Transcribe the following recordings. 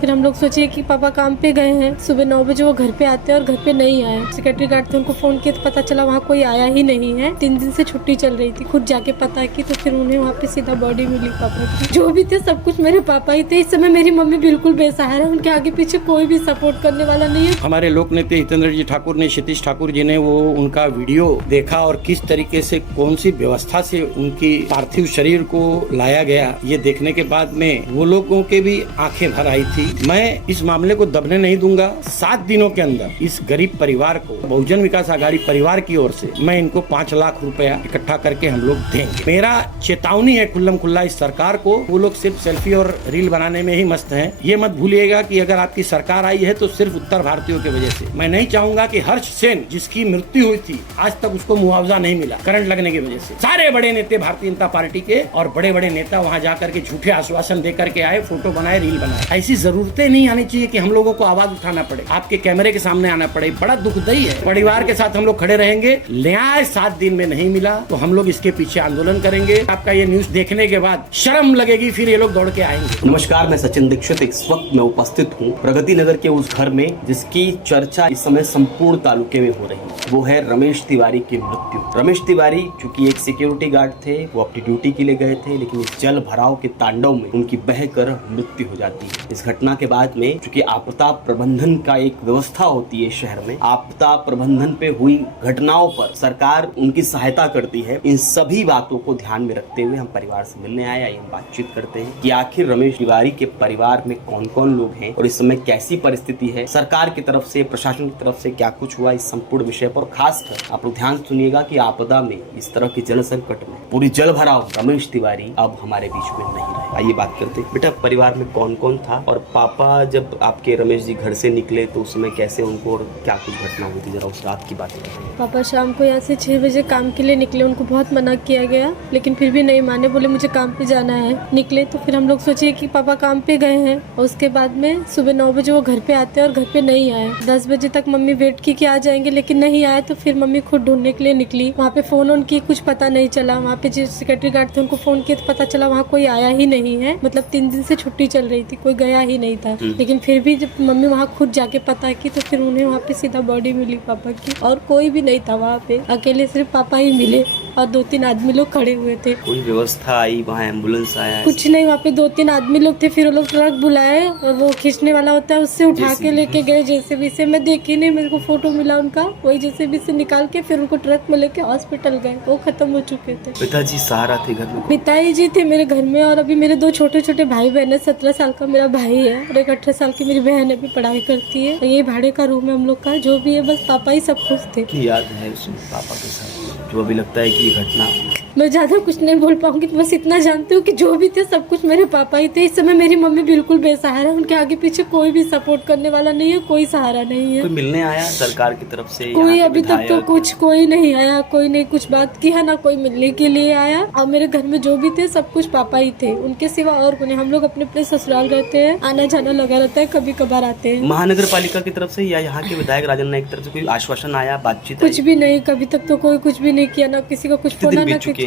फिर हम लोग सोचे कि पापा काम पे गए हैं। सुबह 9 बजे वो घर पे आते हैं और घर पे नहीं आए। सेक्रेटरी गार्ड थे, उनको फोन किया तो पता चला वहाँ कोई आया ही नहीं है। 3 दिन से छुट्टी चल रही थी। खुद जाके पता की तो फिर उन्हें वहाँ पे सीधा बॉडी मिली पापा की। जो भी थे सब कुछ मेरे पापा ही थे। इस समय मेरी मम्मी बिल्कुल बेसहारा है, उनके आगे पीछे कोई भी सपोर्ट करने वाला नहीं है। हमारे लोक नेता हितेंद्र जी ठाकुर ने, क्षितिज ठाकुर जी ने वो उनका वीडियो देखा और किस तरीके से कौन सी व्यवस्था से उनकी पार्थिव शरीर को लाया गया, ये देखने के बाद में वो लोगों के भी आंखें भर आई थी। मैं इस मामले को दबने नहीं दूंगा। 7 दिनों के अंदर इस गरीब परिवार को बहुजन विकास आघाड़ी परिवार की ओर से मैं इनको 5 लाख रुपया इकट्ठा करके हम लोग देंगे। मेरा चेतावनी है खुल्लम खुल्ला इस सरकार को। वो लोग सिर्फ सेल्फी और रील बनाने में ही मस्त हैं। ये मत भूलिएगा कि अगर आपकी सरकार आई है तो सिर्फ उत्तर भारतीयों की वजह से। मैं नहीं चाहूंगा कि हर्ष सेन जिसकी मृत्यु हुई थी आज तक उसको मुआवजा नहीं मिला करंट लगने की वजह से। सारे बड़े नेता भारतीय जनता पार्टी के और बड़े बड़े नेता वहाँ जाकर के झूठे आश्वासन दे करके आए, फोटो बनाए, रील बनाए। ऐसी जरूरतें नहीं आनी चाहिए कि हम लोगों को आवाज उठाना पड़े, आपके कैमरे के सामने आना पड़े। बड़ा दुखदाई है। परिवार के साथ हम लोग खड़े रहेंगे। न्याय 7 दिन में नहीं मिला तो हम लोग इसके पीछे आंदोलन करेंगे। आपका ये न्यूज देखने के बाद शर्म लगेगी, फिर ये लोग दौड़ के आएंगे। नमस्कार, मैं सचिन दीक्षित। इस वक्त मैं उपस्थित हूँ प्रगति नगर के उस घर में जिसकी चर्चा इस समय संपूर्ण तालुके में हो रही है। वो है रमेश तिवारी की मृत्यु। रमेश तिवारी चूंकि एक सिक्योरिटी गार्ड थे, वो अपनी ड्यूटी के लिए गए थे, लेकिन इस जल भराव के तांडव में उनकी बहकर मृत्यु हो जाती है। इस घटना के बाद में चूंकि आपदा प्रबंधन का एक व्यवस्था होती है शहर में, आपदा प्रबंधन पे हुई घटनाओं पर सरकार उनकी सहायता करती है। इन सभी बातों को ध्यान में रखते हुए हम परिवार से मिलने आए, आइए हम बातचीत करते हैं कि आखिर रमेश तिवारी के परिवार में कौन कौन लोग हैं और इस समय कैसी परिस्थिति है, सरकार की तरफ से, प्रशासन की तरफ से क्या कुछ हुआ इस संपूर्ण विषय पर। खासकर आप लोग ध्यान सुनिएगा कि आपदा में, इस तरह की जल संकट में, पूरी जल भराव रमेश तिवारी अब हमारे बीच में नहीं रहे। आइए बात करते हैं। बेटा, परिवार में कौन कौन था और पापा जब आपके रमेश जी घर से निकले तो उस समय कैसे उनको और क्या कुछ घटना हुई थी, जरा उस रात की बात बताइए। पापा शाम को यहाँ से 6 बजे काम के लिए निकले। उनको बहुत मना किया गया लेकिन फिर भी नहीं माने, बोले मुझे काम पे जाना है। निकले तो फिर हम लोग सोचे कि पापा काम पे गए हैं और उसके बाद में सुबह 9 बजे वो घर पे आते हैं और घर पे नहीं आए। 10 बजे तक मम्मी वेट की कि आ जाएंगे लेकिन नहीं आए। तो फिर मम्मी खुद ढूंढने के लिए निकली। वहाँ पे फोन उनकी कुछ पता नहीं चला। वहाँ पे जो सेक्रेटरी गार्ड थे उनको फोन किया तो पता चला वहाँ कोई आया ही नहीं है। मतलब 3 दिन से छुट्टी चल रही थी, कोई गया ही नहीं था। लेकिन फिर भी जब मम्मी वहाँ खुद जाके पता की तो फिर उन्हें वहाँ पे सीधा बॉडी मिली पापा की और कोई भी नहीं था वहाँ पे। अकेले सिर्फ पापा ही मिले और 2-3 आदमी लोग खड़े हुए थे। कोई व्यवस्था आई, वहाँ एम्बुलेंस आया? कुछ नहीं, वहाँ पे 2-3 आदमी लोग थे। फिर वो लोग ट्रक बुलाए और वो खींचने वाला होता है उससे उठा के लेके गए। जेसीबी से, मैं देखी नहीं, मेरे को फोटो मिला उनका, वही जेसीबी से निकाल के फिर उनको ट्रक में लेके हॉस्पिटल गए। वो खत्म हो चुके थे। पिताजी सहारा थे घर में? पिताजी जी थे मेरे घर में और अभी मेरे 2 छोटे छोटे भाई बहन है। 17 साल का मेरा भाई है और एक 18 साल की मेरी बहन अभी पढ़ाई करती है। ये भाड़े का रूम है हम लोग का। जो भी है बस पापा ही सब कुछ थे। की याद है उसमें पापा के साथ जो अभी लगता है कि ये घटना? मैं ज्यादा कुछ नहीं बोल पाऊंगी, बस इतना जानती हूँ कि जो भी थे सब कुछ मेरे पापा ही थे। इस समय मेरी मम्मी बिल्कुल बेसहारा है, उनके आगे पीछे कोई भी सपोर्ट करने वाला नहीं है, कोई सहारा नहीं है। कोई मिलने आया सरकार की तरफ से? कोई अभी तक तो कुछ कोई नहीं आया, कोई नहीं कुछ बात की है ना कोई मिलने के लिए आया। और मेरे घर में जो भी थे सब कुछ पापा ही थे, उनके सिवा और कोई नहीं। हम लोग अपने अपने ससुराल रहते हैं, आना जाना लगा रहता है, कभी कभार आते हैं। महानगर पालिका की तरफ से या यहाँ के विधायक राजन नाईक की तरफ से कोई आश्वासन आया, बातचीत? कुछ भी नहीं, कभी तक तो कोई कुछ भी नहीं किया, ना किसी का कुछ फोन, ना किसी ने।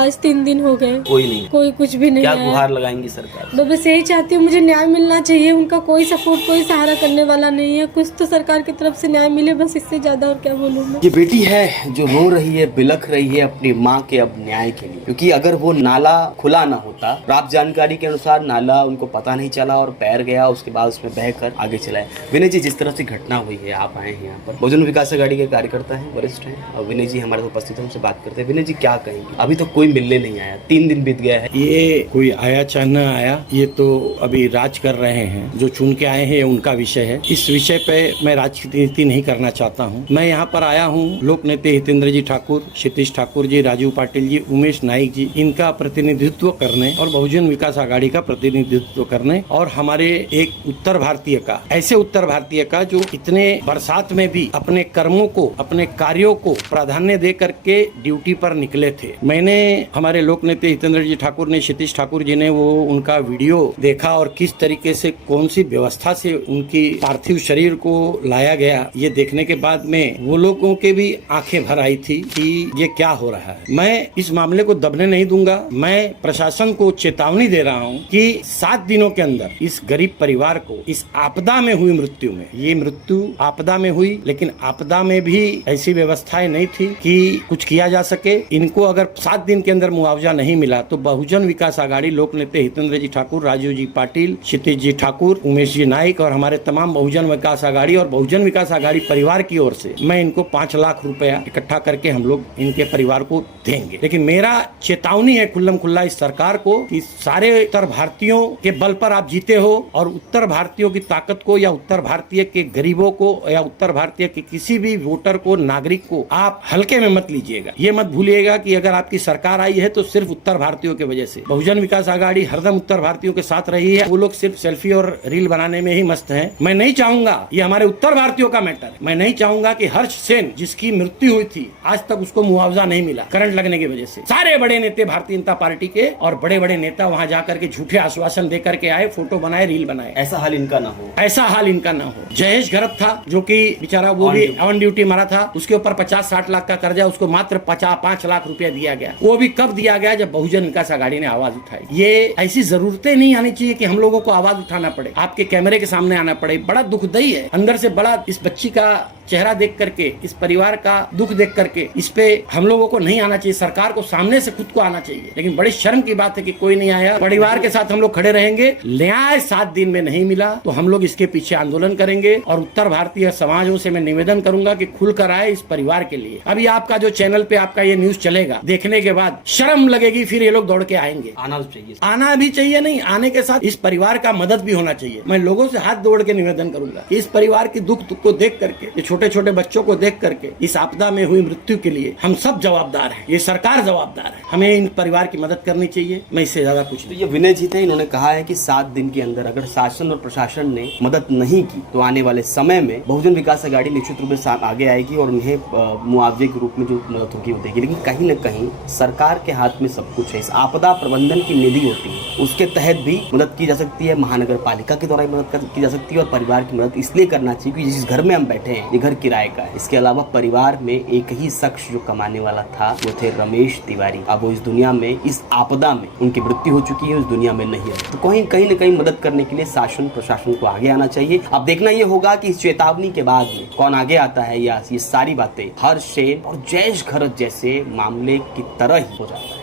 आज 3 दिन हो गए, कोई नहीं, कोई कुछ भी नहीं। क्या गुहार लगाएंगी सरकार? मैं बस यही चाहती हूँ, मुझे न्याय मिलना चाहिए। उनका कोई सपोर्ट, कोई सहारा करने वाला नहीं है। कुछ तो सरकार की तरफ से न्याय मिले, बस इससे ज्यादा और क्या बोलूँ मैं। ये बेटी है जो रो रही है, बिलख रही है अपनी माँ के अब न्याय के लिए, क्योंकि अगर वो नाला खुला ना होता, प्राप्त जानकारी के अनुसार नाला उनको पता नहीं चला और पैर गया, उसके बाद उसमें बहकर आगे चला है। विनय जी, जिस तरह से घटना हुई है, आप आए हैं यहाँ पर, बहुजन विकास आघाड़ी के कार्यकर्ता हैं, वरिष्ठ हैं, और विनय जी हमारे उपस्थित हैं, उनसे बात करते हैं। विनय जी, क्या कहेंगे? अभी तो कोई मिलने नहीं आया, 3 दिन बीत गया है। ये कोई आया चाहे न आया, ये तो अभी राज कर रहे हैं। जो चुन के आए हैं ये उनका विषय है। इस विषय पे मैं राजनीति नहीं करना चाहता हूँ। मैं यहाँ पर आया हूँ लोक नेता हितेंद्र जी ठाकुर, क्षितिज ठाकुर जी, राजीव पाटिल जी, उमेश नाइक जी, इनका प्रतिनिधित्व करने और बहुजन विकास आघाड़ी का प्रतिनिधित्व करने और हमारे एक उत्तर भारतीय का, ऐसे उत्तर भारतीय का जो इतने बरसात में भी अपने कर्मों को, अपने कार्यों को प्राधान्य दे करके ड्यूटी पर निकले थे। लिए। मैंने हमारे लोक नेता हितेंद्र जी ठाकुर ने, क्षितिज ठाकुर जी ने वो उनका वीडियो देखा और किस तरीके से कौन सी व्यवस्था से उनकी पार्थिव शरीर को लाया गया, ये देखने के बाद में वो लोगों के भी आंखें भर आई थी कि ये क्या हो रहा है। मैं इस मामले को दबने नहीं दूंगा। मैं प्रशासन को चेतावनी दे रहा हूं कि 7 दिनों के अंदर इस गरीब परिवार को इस आपदा में हुई मृत्यु में, ये मृत्यु आपदा में हुई, लेकिन आपदा में भी ऐसी व्यवस्थाएं नहीं थी कि कुछ किया जा सके। इनको अगर 7 दिन के अंदर मुआवजा नहीं मिला तो बहुजन विकास आघाड़ी लोक नेता हितेंद्र जी ठाकुर, राजीव जी पाटिल, क्षितिज जी ठाकुर, उमेश जी नाइक और हमारे तमाम बहुजन विकास आघाड़ी और बहुजन विकास आघाड़ी परिवार की ओर से मैं इनको 5 लाख रुपया इकट्ठा करके हम लोग इनके परिवार को देंगे। लेकिन मेरा चेतावनी है खुल्लम खुल्ला इस सरकार को कि सारे उत्तर भारतीयों के बल पर आप जीते हो और उत्तर भारतीयों की ताकत को या उत्तर भारतीय के गरीबों को या उत्तर भारतीय के किसी भी वोटर को, नागरिक को आप हल्के में मत लीजिएगा। ये मत भूलिएगा कि अगर आपकी सरकार आई है तो सिर्फ उत्तर भारतीयों की वजह से। बहुजन विकास आघाड़ी हरदम उत्तर भारतीयों के साथ रही है। वो लोग सिर्फ सेल्फी और रील बनाने में ही मस्त हैं। मैं नहीं चाहूंगा, ये हमारे उत्तर भारतीयों का मैटर है। मैं नहीं चाहूंगा कि हर्ष सेन जिसकी मृत्यु हुई थी आज तक उसको मुआवजा नहीं मिला करंट लगने की वजह से। सारे बड़े नेता भारतीय जनता पार्टी के और बड़े बड़े नेता वहां जाकर के झूठे आश्वासन दे करके आए, फोटो बनाए, रील बनाए। ऐसा हाल इनका ना हो, ऐसा हाल इनका ना हो। जयेश घरत था जो कि बेचारा वो भी ऑन ड्यूटी मारा था, उसके ऊपर 50-60 लाख का कर्जा, उसको मात्र 5 लाख रुपया दिया गया। वो भी कब दिया गया? जब बहुजन विकास आघाड़ी ने आवाज उठाई। ये ऐसी जरूरतें नहीं आनी चाहिए कि हम लोगों को आवाज उठाना पड़े, आपके कैमरे के सामने आना पड़े। बड़ा दुखदाई है, अंदर से बड़ा इस बच्ची का चेहरा देख करके, इस परिवार का दुख देख करके इस पे हम लोगों को नहीं आना चाहिए। सरकार को सामने से खुद को आना चाहिए। लेकिन बड़ी शर्म की बात है कि कोई नहीं आया। परिवार के साथ हम लोग खड़े रहेंगे। न्याय 7 दिन में नहीं मिला तो हम लोग इसके पीछे आंदोलन करेंगे और उत्तर भारतीय समाजों से मैं निवेदन करूंगा कि खुलकर आए इस परिवार के लिए। अभी आपका जो चैनल पे आपका ये न्यूज चलेगा, देखने के बाद शर्म लगेगी, फिर ये लोग दौड़ के आएंगे। आना भी चाहिए, नहीं आने के साथ इस परिवार का मदद भी होना चाहिए। मैं लोगों से हाथ जोड़ के निवेदन करूंगा इस परिवार की दुख को देख करके, छोटे छोटे बच्चों को देख करके, इस आपदा में हुई मृत्यु के लिए हम सब जवाबदार हैं। ये सरकार जवाबदार है। हमें इन परिवार की मदद करनी चाहिए। मैं इससे ज्यादा कुछ नहीं। तो ये विनय जी थे, इन्होंने कहा है कि 7 दिन के अंदर अगर शासन और प्रशासन ने मदद नहीं की तो आने वाले समय में बहुजन विकास आघाड़ी निश्चित रूप से आगे आएगी और उन्हें मुआवजे के रूप में जो मदद होगी वो देगी। लेकिन कहीं न कहीं सरकार के हाथ में सब कुछ है। इस आपदा प्रबंधन की निधि होती है, उसके तहत भी मदद की जा सकती है, महानगर पालिका के द्वारा मदद की जा सकती है। और परिवार की मदद इसलिए करना चाहिए क्योंकि जिस घर में हम बैठे हैं ये घर किराए का है। इसके अलावा परिवार में एक ही शख्स जो कमाने वाला था वो थे रमेश तिवारी। अब वो इस दुनिया में, इस आपदा में उनकी मृत्यु हो चुकी है, उस दुनिया में नहीं है। तो कहीं न कहीं मदद करने के लिए शासन प्रशासन को आगे आना चाहिए। अब देखना ये होगा कि इस चेतावनी के बाद में कौन आगे आता है या ये सारी बातें हर्ष सेन और जयेश घरत जैसे मामले की तरह ही हो जाता है।